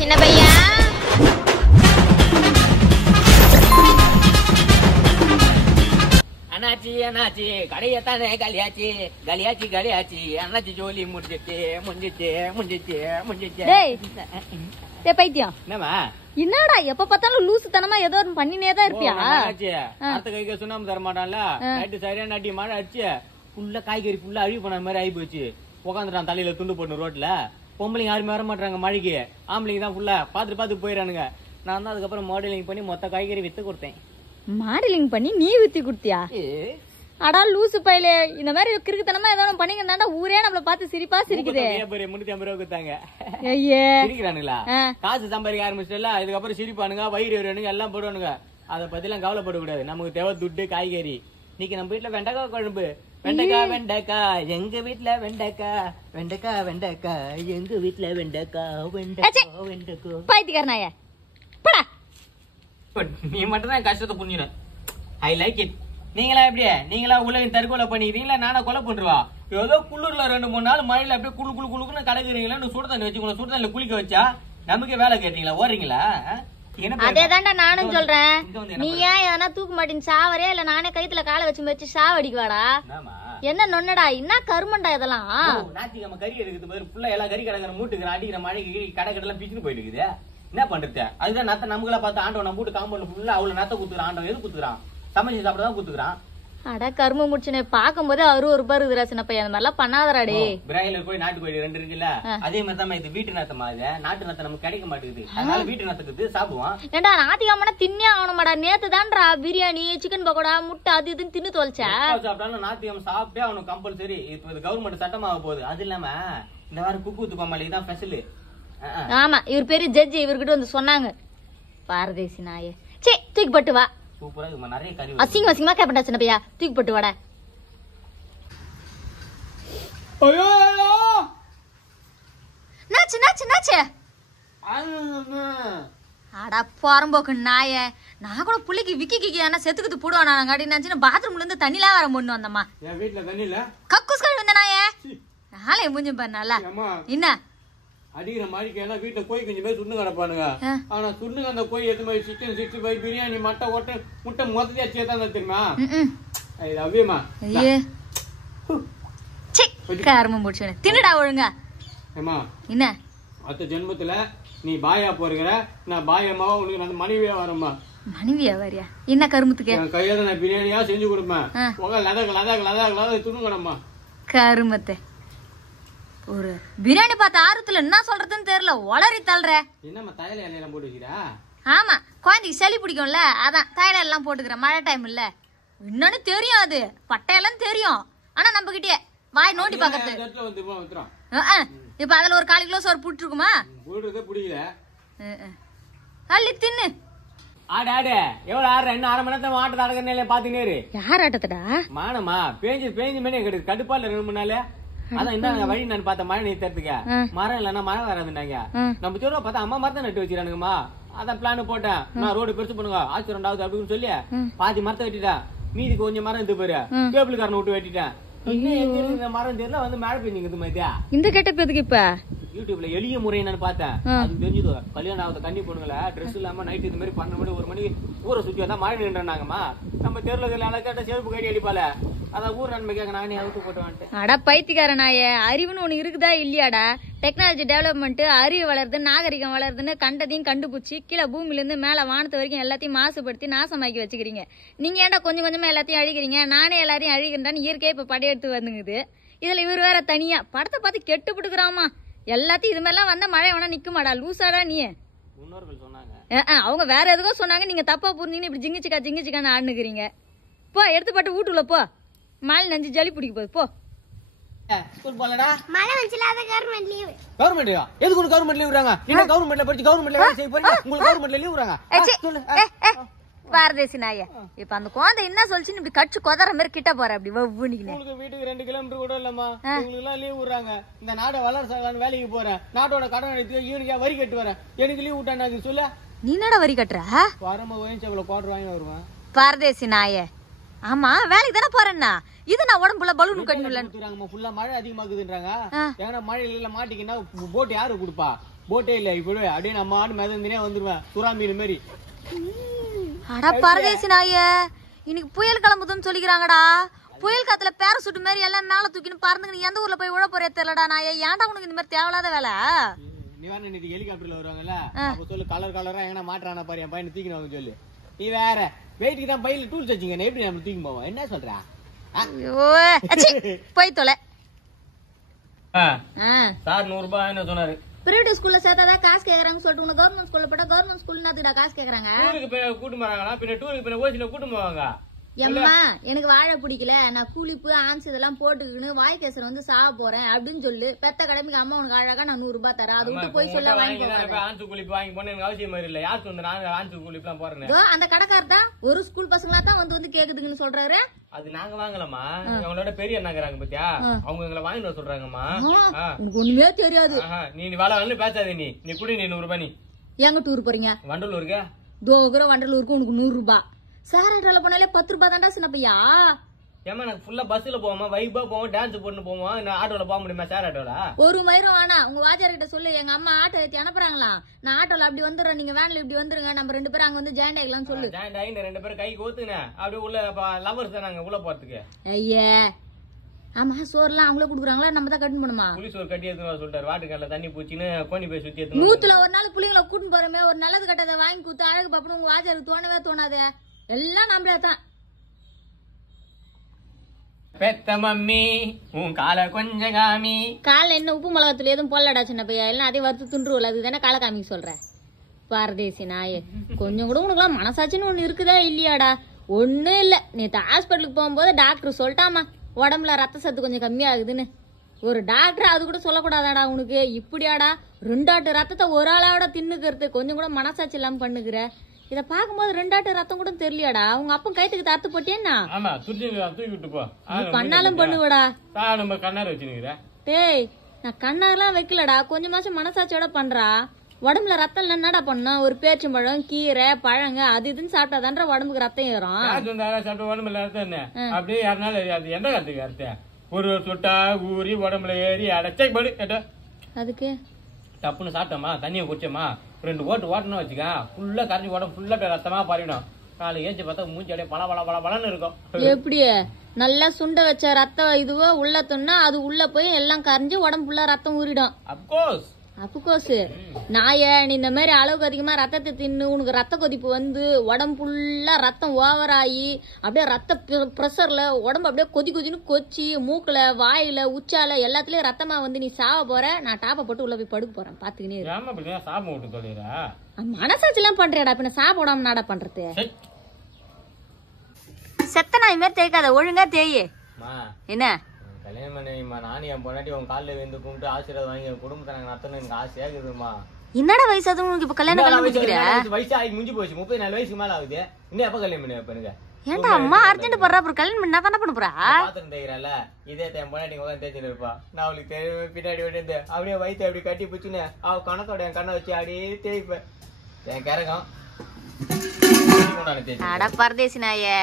சின்ன பையா. அண்ணாச்சி அண்ணாச்சி கடையத்தானே கலியாச்சி கலியாச்சி கலியாச்சி அண்ணாச்சி ஜோலி முடிஞ்சிச்சு முடிஞ்சிச்சு முடிஞ்சிச்சு முடிஞ்சிச்சு. டேய் பைத்தியம், என்னமா என்னடா எப்ப பார்த்தாலும் லூசுத்தனமா ஏதோ பண்ணினே தான் இருப்பியா? அடுத்த கைக்கு சுண்ணாம தர மாட்டான்ல. நைட்டு சரியா நட்டி மழை அடிச்சு ஃபுல்லா காய்கறி ஃபுல்லா அழிவு பண்ண மாதிரி ஆகி போச்சு. உட்காந்துட்டான் தலையில துண்டு போடணும் ரோட்ல. பொம்பளைங்க யாருமே வர மாட்டாங்க மழைக்கு. ஆம்பளைங்க தான் ஃபுல்லா பாத்துட்டு போயிடறானுங்க. நான் தான் அதுக்கப்புறம் மாடலிங் பண்ணி மொத்த காய்கறி வித்து கொடுத்தேன். மாடலிங் பண்ணி நீ வித்தி குடுத்தியா? அடா லூசு பையலே, இந்த மாதிரி கிறுக்குத்தனமா ஏதோ பண்ணிங்க தாண்டா ஊரே நம்மள பார்த்து சிரிப்பா சிரிக்குதே. 350 ரூபா கொடுத்தாங்க. ஐயே சிரிக்கிறானுங்களா? காசு சம்பாதிக்க ஆரம்பிச்சிட்டல, இதுக்கப்புறம் சிரிப்பானுங்க, வயிறு வருவானுங்க, எல்லாம் போடுவானுங்க. அதை பத்தி எல்லாம் கவலைப்படக்கூடாது. நமக்கு தேவை துட்டு காய்கறி. இன்னைக்கு நம்ம வீட்டுல வெண்டைக்காய் குழம்பு. வெண்டைக்காய் வெண்டைக்காய் எங்க வீட்டுல வெண்டைக்காய் வெண்டைக்காய் வெண்டைக்காய் எங்க வீட்டுல வெண்டைக்காய் வெண்டைக்காய் வெண்டைக்காய். பைத்தியக்காரனாய படா. நீ மட்டும் தான் கஷ்டத்தை புரிஞ்சிட. I like it. நீங்களா எப்படியே நீங்களா உலகம் தற்கொலை பண்ணிக்கிறீங்களா? நானா கொலை பண்றவா? ஏதோ குளிர்ல 2-3 நாள் மழையில அப்படியே குழு குழு குழுக்குன்னு கலக்குறீங்களா? சுடு தண்ணி வச்சுக்கணும். சுடு தண்ணில குளிக்க வச்சா நமக்கே வேலை கேட்டீங்களா? ஓடுறீங்களா? அதேதான்டா நானும் சொல்றேன். நீ ஏன் எதனா தூக்கு மாட்டின் சாவரே இல்ல நானே கைத்துல காலை வச்சு சாவடிக்குவாடா? என்ன நொன்னடா, என்ன கருமண்டா இதெல்லாம்? நாத்திகமா கறி எடுக்கிறது பதில் ஃபுல்லா எல்லா கறி கடை மூட்டுக்கிற அடிக்கிற மழைக்கு கடை கடலாம் பிச்சுன்னு போயிட்டு இருக்குது. என்ன பண்றது? அதுதான் நத்த நம்மள பார்த்து ஆண்டவன் நம்ம வீட்டு காம்பவுண்ட் ஃபுல்லா அவ்வளவு நத்த குத்துறான். ஆண்டவன் எது குத்துறான்? சமைச்சு சாப்பிடதான் குத்துக்கிறான். அட கரும முடிச்சுனே பாக்கும்போது அவரு ஒரு பாரு இருக்குறா சின்ன பையன். அந்த மாதிரிலாம் பண்ணாதராடே. பிராயிலர் போய் நாட்டு கோழி 2 இருக்குல்ல, அதே மாதிரி தான் இது வீட்டு நத்தமா. இது நாட்டு நத்தம் நமக்கு கிடைக்க மாட்டேங்குது. அதனால வீட்டு நத்தத்துக்கு சாப்பிடுவான். ஏண்டா நாத்திகாமனா தின்னே ஆகணுமாடா? நேத்து தான்டா பிரியாணி சிக்கன் பக்கோடா முட்டை அது இதுன்னு தின்னு தொலைச்சா. சாப்பிட்டாலும் நாத்திகம் சாப்பிட்டே அவனுக்கு கம்பல்சரி. இப்ப கவர்மெண்ட் சட்டமாக போகுது. அது இல்லாம இந்த வாரம் குக்கு கோமாளிக்கு தான் ஸ்பெஷல். ஆமா, இவர் பெரிய ஜட்ஜி. இவர்கிட்ட வந்து சொன்னாங்க, பாரதேசி நாயே சே தூக்கி பட்டு வா. சூப்பரா நிறைய கறி. அசிங்க அசிங்கமா கேப்பண்டா சின்ன பையா, தூக்கி போட்டு வாடா. ஐயோ நாச்சு நாச்சு நாச்சு. அடா போறம்போக்கு நாயே, நான் கூட புள்ளிக்கு விக்கி ஆனா செத்துக்குது போடுவானா நாங்க நினைச்சு பாத்ரூம்ல இருந்து தண்ணிலாம் வர முன்னு வந்தம்மா. என் வீட்டுல தண்ணி இல்ல, கக்கூஸ் கழுவி வந்த நாயே. நாளே மூஞ்சி பண்ணல என்ன அடிக்கிற மாதிரி எல்லாம் வீட்டுல கோய் கொஞ்சம் பேர் சுண்ணு கிடப்பானுங்க. ஆனா சுண்ணுங்க அந்த கோய் எது மாதிரி சிக்கன் 65 பிரியாணி மட்டை ஓட்ட முட்டை மொத்தத்தையா சேர்த்தா தெரியுமா? அவ்வியமா காரமும் போச்சு தின்னுடா ஒழுங்கா. ஏமா என்ன அடுத்த ஜென்மத்துல நீ பாயா போறீங்க, நான் பாயம்மாவா உனக்கு நான் மனைவியா வரமா. மனைவியா வரியா? என்ன கருமத்துக்கு? என் கையால நான் பிரியாணியா செஞ்சு கொடுப்பேன். லதக் லதக் லதக் லதக் துணுங்கடம்மா. கருமத்தை ஒரு பிரியாணி பார்த்த ஆர்வத்துல என்ன சொல்றதுன்னு தெரியல, ஒளரி தள்ளுற. என்னம்மா தைல எல்லாம் போட்டு வச்சுக்கிறா? ஆமா, குழந்தைக்கு சளி பிடிக்கும்ல, அதான் தைல எல்லாம் போட்டுக்கிறேன். மழை டைம் இல்ல. இன்னொன்னு தெரியும், அது பட்டையெல்லாம் தெரியும். ஆனா நம்ம கிட்டே வாய் நோண்டி பாக்கிறது. இப்ப அதுல ஒரு 1/4 கிலோ சோறு புட்டு இருக்குமா? புடிக்கல அள்ளி தின்னு. ஆடு ஆடு எவ்வளவு ஆடுற? இன்னும் 1/2 மணி நேரத்தை ஆட்டத்தை அடக்கிறனே பாத்துனே. யார் ஆட்டத்தடா? மானமா பேஞ்சு மேலே கிடையாது. கடுப்பா இல்ல 2 3 நாள். அதான் இந்த வழி நான் பார்த்தேன் மழை நீர்த்துறதுக்கு. மரம் இல்லன்னா மழை வராதுட்டாங்க. நம்ம சொல்ல பார்த்தா அம்மா மரத்தை நட்டு வச்சிருக்கானுங்கம்மா. அதான் பிளான் போட்டேன். நான் ரோடு பெருசு பண்ணுங்க ஆச்சு 2வது அப்படின்னு சொல்லி பாதி மரத்தை வெட்டிட்டேன். மீதி கொஞ்சம் மரம் இருந்து போயிரு கேபிள் காரனை விட்டு வெட்டிட்டேன். இன்னும் மரம் தெரியல வந்து மழை பெஞ்சுங்க மாதிரியா. இந்த கெட்டப் எதுக்கு இப்ப யூடியூப்ல எளிய முறை என்னன்னு பார்த்தேன். அது தெரிஞ்சது கல்யாணம் ஆகுது கண்ணி பொண்ணுங்கள ட்ரெஸ் இல்லாம நைட் இந்த மாதிரி 12 மணி 1 மணிக்கு ஊரை சுத்தி வந்தா மழை நின்றாங்கம்மா. நம்ம தெருல கேட்ட செருப்பு கட்டி அடிப்பால. அதான் ஊர் நன்மை கேட்க நானே அவுத்து போட்டு வந்துட்டேன். அடா பைத்தியக்காரனாயே, அறிவுன்னு ஒண்ணு இருக்குதா இல்லையாடா? டெக்னாலஜி டெவலப்மெண்ட், அறிவு வளருது, நாகரிகம் வளருதுன்னு கண்டதையும் கண்டுபிடிச்சி கீழே பூமியில இருந்து மேல வானத்து வரைக்கும் எல்லாத்தையும் மாசுபடுத்தி நாசமாக்கி வச்சுக்கிறீங்க. நீங்க ஏன்டா கொஞ்சம் கொஞ்சமா எல்லாத்தையும் அழிக்கிறீங்க? நானே எல்லாரையும் அழிக்கிறேன்னு இயற்கையை இப்ப படையெடுத்து வந்துங்குது. இதுல இவர் வேற தனியா படத்தை பார்த்து கெட்டு பிடிக்கிறாமா. எல்லாத்தையும் இது மாதிரிலாம் வந்தா மழை வேணா நிக்குமாடா? லூசாடா நீ? அவங்க வேற எதுக்கோ சொன்னாங்க, நீங்க தப்பா புரிஞ்சுன்னு இப்படி ஜிங்கிச்சிக்கான்னு ஆடுனுக்குறீங்க. போ எடுத்து பட்டு வீட்டுல போ, மழை நஞ்சு ஜலி பிடிக்க போகுது போ. ஸ்கூல் போலடா மழை வந்துச்சுல, அது கவர்மெண்ட் லீவ். கவர்மெண்ட் எதுக்கு கவர்மெண்ட் லீவ் விடுறாங்க? என்ன கவர்மெண்ட்ல படிச்சு கவர்மெண்ட்ல வேலை செய்ய போறீங்க? உங்களுக்கு கவர்மெண்ட்ல லீவ் விடுறாங்க? பாரதேசி நாய, இப்ப அந்த குழந்தை என்ன சொல்லிச்சு இப்படி கட்சி கொதற மாதிரி கிட்ட போற அப்படி உங்களுக்கு வீட்டுக்கு 2 கிலோமீட்டர் கூட இல்லம்மா. உங்களுக்கு எல்லாம் லீவ் விடுறாங்க. இந்த நாட வளர்ச்சி வேலைக்கு போறேன், நாட்டோட கடன் எடுத்து யூனிக்கா வரி கட்டு வரேன். எனக்கு லீவ் விட்டாங்க சொல்ல. நீ என்னடா வரி கட்டுற? வரமா ஓய்ச்சவள குவார்டர் வாங்கி வருவேன். பாரதேசி நாய, ஆமா வேலைக்கு தானே போறேன்னா இது நான் உடம்புல பலூன் கட்டணும்ல. ஃபுல்லா மழை அதிகமாகுதுன்றாங்க. ஏன்னா மழை இல்ல மாட்டிக்கினா போட் யாரு கொடுப்பா? போட்டே இல்ல இப்ப அப்படியே நம்ம ஆடு மிதந்தினே வந்துருவேன் சுறா மீன் மாதிரி. அட பரதேசி நாயே, இன்னைக்கு புயல் கிளம்புதுன்னு சொல்லிக்கிறாங்கடா. புயல் காத்துல பேரசூட் மாதிரி எல்லாம் மேல தூக்கின்னு பறந்துக்கு நீ எந்த ஊர்ல போய் உழ போறே தெரியலடா நாயே. ஏன்டா உனக்கு இந்த மாதிரி தேவையில்லாத வேலை? நீ வேற இன்னைக்கு ஹெலிகாப்டர்ல வருவாங்கல்ல, அப்ப சொல்லு கலர் கலரா எங்கன்னா மாட்டுறானா பாரு என் பையனை தூக்கினு சொல்லு. நீ வேற வெயிட்டுக்கு தான் பையில டூல்ஸ் வச்சுங்க, எப்படி நம்ம தூக்கி போவோம்? என்ன சொல்ற? போய் தொலை. சார் 100 ரூபாய் என்ன சொன்னாரு? பிரைவேட் ஸ்கூல்ல சேர்த்தாதான் காசு கேக்குறாங்கன்னு சொல்லிட்டு உனக்கு கவர்மெண்ட் ஸ்கூல்ல போட்டா கவர்மெண்ட் ஸ்கூல்ல காசு கேக்குறாங்க. டூருக்கு கூட்டு போறாங்களா? பின்ன டூருக்கு ஓசில கூட்டு போவாங்க. எம்மா எனக்கு வாழை பிடிக்கல, நான் கூலிப்பு ஆன்ஸ் இதெல்லாம் போட்டுக்கின்னு வாய்க்கேசர் வந்து சாக போறேன் அப்படின்னு சொல்லு. பெத்த கடமைக்கு அம்மா உனக்கு அழகா நான் 100 ரூபாய் தரேன், அதை விட்டு போய் சொல்ல வாங்கி ஆன்சு கூலிப்பு வாங்கி போன எனக்கு அவசியம் இல்ல. யார் சொன்ன நான் ஆன்சு கூலிப்பு எல்லாம் போறேன்? அந்த கடைக்காரர் தான் ஒரு ஸ்கூல் பசங்களா தான் வந்து கேக்குதுன்னு சொல்றாரு. அது நாங்க வாங்கலாமா? அவங்களோட பெரிய அண்ணாங்கிறாங்க பாத்தியா, அவங்க எங்களை வாங்கிட்டு வர சொல்றாங்கம்மா. உனக்கு ஒண்ணுமே தெரியாது. நீ வேலை பேசாத. நீ குடி. நீ 100 ரூபாய். நீ எங்க டூர் போறீங்க? வண்டலூருக்கு. தோகுற வண்டலூருக்கு உனக்கு 100 ரூபாய். சார் ஆட்டோல போனாலே 10 ரூபாய் தான்டா சின்ன பையா. ஏமா நாங்க ஃபுல்லா பஸ்ல போவோமா, வைபா போவோம், டான்ஸ் போட்டு போவோம். நான் ஆட்டோல போக முடியுமா? சார் ஆட்டோல ஒரு மயிரம் வேணா. உங்க வாத்தியார் கிட்ட சொல்லு, எங்க அம்மா ஆட்டோ ஏத்தி அனுப்புறாங்களாம், நான் ஆட்டோல அப்படி வந்துடுறேன், நீங்க வேன்ல இப்படி வந்துருங்க, நம்ம 2 பேரும் அங்க வந்து ஜாயின் ஆகிக்கலாம் சொல்லு. ஜாயின் ஆகி 2 பேரும் கை கோத்துனேன் அப்படியே உள்ள லவர்ஸ் தான் நாங்க உள்ள போறதுக்கு. ஐயே ஆமா, சோறுலாம் அவங்களே குடுக்குறாங்களா, நம்ம தான் கட்டு பண்ணுமா? புளி சோறு கட்டி எடுத்துன்னு சொல்லிட்டாரு. வாட்டுக்கால தண்ணி பூச்சின்னு கோணி போய் சுத்தி எடுத்து 100ல ஒரு நாள் புள்ளிங்களை கூட்டின்னு போறமே, ஒரு நல்லது கட்டதை வாங்கி கொடுத்து அழகு பாப்பணும் உங்க வாத்தியாருக்கு தோணவே தோணாதே. எல்லாம் நம்மளே தான். பெத்த மம்மி உன் காலை கொஞ்சம் காமி. காலைல என்ன உப்பு மிளகாத்துல எதுவும் போடலடா சின்ன பையா, எல்லாம் அதே வறுத்து துண்டுருவல, அதுதானே காலை காமிக்க சொல்ற. பாரதேசி நாயே, கொஞ்சம் கூட உனக்குலாம் மனசாட்சின்னு ஒண்ணு இருக்குதா இல்லையாடா? ஒண்ணும் இல்ல. நேற்று ஹாஸ்பிட்டலுக்கு போகும்போது டாக்டர் சொல்லிட்டாமா உடம்புல ரத்த சத்து கொஞ்சம் கம்மியாகுதுன்னு. ஒரு டாக்டர் அது கூட சொல்லக்கூடாதாடா உனக்கு? இப்படியாடா 2 ஆட்டு ரத்தத்தை ஒரு ஆளோட தின்னுக்கிறது கொஞ்சம் கூட மனசாட்சி இல்லாம பண்ணுகிற. இத பாக்கும்போது 2 ஆட்டு ரத்தம் கூட தெரியலையாடா? உங்க அப்பன் கைத்துக்கு தத்து போட்டேன்னா தூக்கி விட்டு போ. பண்ணாலும் பண்ணுவடா. நம்ம கண்ணாரு வச்சுக்கிற. டேய் நான் கண்ணாரெல்லாம் வைக்கலடா, கொஞ்சமாச்சும் மனசாட்சியோட பண்றா. உடம்புல ரத்தம் என்னடா பண்ணும்? ஒரு பேச்சம்பழம், கீரை, பழங்க அது இதுன்னு சாப்பிட்டாதான்ற உடம்புக்கு ரத்தம் ஏறும். உடம்புல ரத்தம் என்ன அப்படியே யாருனாலும் எந்த காலத்துக்கு அர்த்தம்? ஒரு சொட்டா ஊறி உடம்புல ஏறி அடைச்சா படு கேட்ட. அதுக்கு டப்புன்னு சாப்பிட்டோமா, தண்ணியை குடிச்சோமா, 2 ஓட்டு ஓட்டணும் வச்சுக்க, ஃபுல்லா கரைஞ்சி உடம்பு ஃபுல்லா ரத்தமா பாரிடும். காலை ஏஞ்சி பார்த்தா மூஞ்சி அப்படியே பல இருக்கும். எப்படி நல்லா சுண்ட வச்ச ரத்தம் இதுவோ உள்ள துண்ணா அது உள்ள போய் எல்லாம் கரைஞ்சி உடம்பு ஃபுல்லா ரத்தம் ஊறிடும். அப்கோர்ஸ் நாய, நீ இந்த மாதிரி அளவுக்கு அதிகமா ரத்தத்தை தின்னு உனக்கு ரத்த கொதிப்பு வந்து உடம்பு ஃபுல்லா ரத்தம் ஓவர் ஆகி அப்படியே ரத்த பிரஷர்ல உடம்பு அப்படியே கொதின்னு கொச்சி மூக்குல வாயில உச்சால எல்லாத்துலயும் ரத்தமா வந்து நீ சாவ போற. நான் டாப்பை போட்டு உள்ள போய் படுக்க போறேன் பாத்துக்கினே. மனசாட்சி எல்லாம் பண்றியாடா, பின்ன சாப்பிடாம நாடா பண்றது? செத்த நாய் மாதிரி தேய்க்காத, ஒழுங்கா தேயே. என்ன கல்யாணம் பண்ணிமா, நானும் என் பொண்டாட்டி உன் காலில் வந்து கும்பிட்டு ஆசீர்வாதம் வாங்கி குடும்பத்தை நாங்க நடத்தணும் எனக்கு ஆசையா இருக்குதுமா. என்னடா வயசு அது உனக்கு? இப்ப கல்யாணம் வயசு ஆகி முடிஞ்சு போச்சு, 34 வயசுக்கு மேல ஆகுது. இன்னும் எப்ப கல்யாணம் பண்ணி வைப்பேனுங்க? ஏன்டா அம்மா அர்ஜென்ட் பண்றா, அப்புறம் கல்யாணம் பண்ணா தானே பண்ண போறா? பாத்திரம் தேய்க்கிறல இதே என் பொண்டாட்டி உட்காந்து தேய்ச்சிட்டு இருப்பா. நான் அவளுக்கு பின்னாடி விட்டு அப்படியே வயிற்று அப்படி கட்டி பிடிச்சுன்னு அவ கணத்தோட என் கண்ணை வச்சு அப்படியே தேய்ப்பேன். என் கரகம் அட பரதேசி நாயே,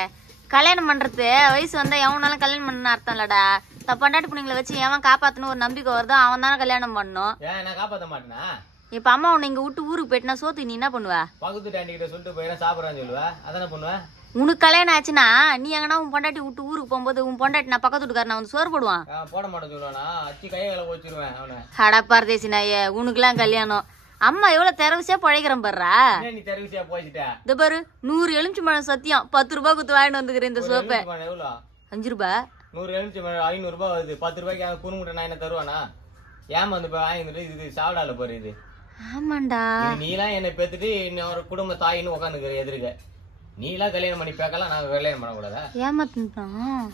கல்யாணம் பண்றது வயசு வந்தா எவனாலும் கல்யாணம் பண்ண அர்த்தம் இல்லடா. தப்பாண்டாட்டி பிள்ளைங்களை வச்சு எவன் காப்பாத்தணும் ஒரு நம்பிக்கை வருதோ அவன் தானே கல்யாணம் பண்ணணும். நான் காப்பாத்த மாட்டேனா? இப்ப அம்மா உன்னை இங்க விட்டு ஊருக்கு போயிட்டுனா சோத்துக்கு நீ என்ன பண்ணுவ? பக்கத்து டாண்டி கிட்ட சொல்லிட்டு போயிடா சாப்பிடறான்னு சொல்லுவா, அதானே பண்ணுவேன். உனக்கு கல்யாணம் ஆச்சுன்னா நீ எங்கன்னா உன் பொண்டாட்டி விட்டு ஊருக்கு போகும்போது உன் பொண்டாட்டி நான் பக்கத்து வீட்டுக்கார நான் வந்து சோறு போடுவான். போட மாட்டேன் சொல்லுவானா, அச்சி கையை வச்சிருவேன் அவனை. அட பரதேசி நாயே, உனக்குலாம் கல்யாணம் அம்மா எவ்வளவு தெரவிசியா பழைக்கிறேன் பாடுறா. நீ தெரவிசியா போயிட்ட இந்த பாரு 100 எலுமிச்சம்பழம் சத்தியம் 10 ரூபாய் கொடுத்து வாங்கிட்டு வந்துக்கிறேன் இந்த சோப்பை. 5 ரூபாய் 100 எலுமிச்சம்பழம் 500 ரூபாய் வருது. 10 ரூபாய்க்கு குறுமுட்டை நான் என்ன தருவானா? ஏன் வந்து வாங்கிட்டு இது சாப்பிடால போற இது. ஆமாண்டா, நீலாம் என்ன பெத்துட்டு இன்னொரு குடும்ப தாயின்னு உட்காந்துக்கிற எதிர்க்க. நீலாம் கல்யாணம் பண்ணி பேக்கலாம், நாங்க கல்யாணம் பண்ணக்கூடாதா? ஏமாத்தான்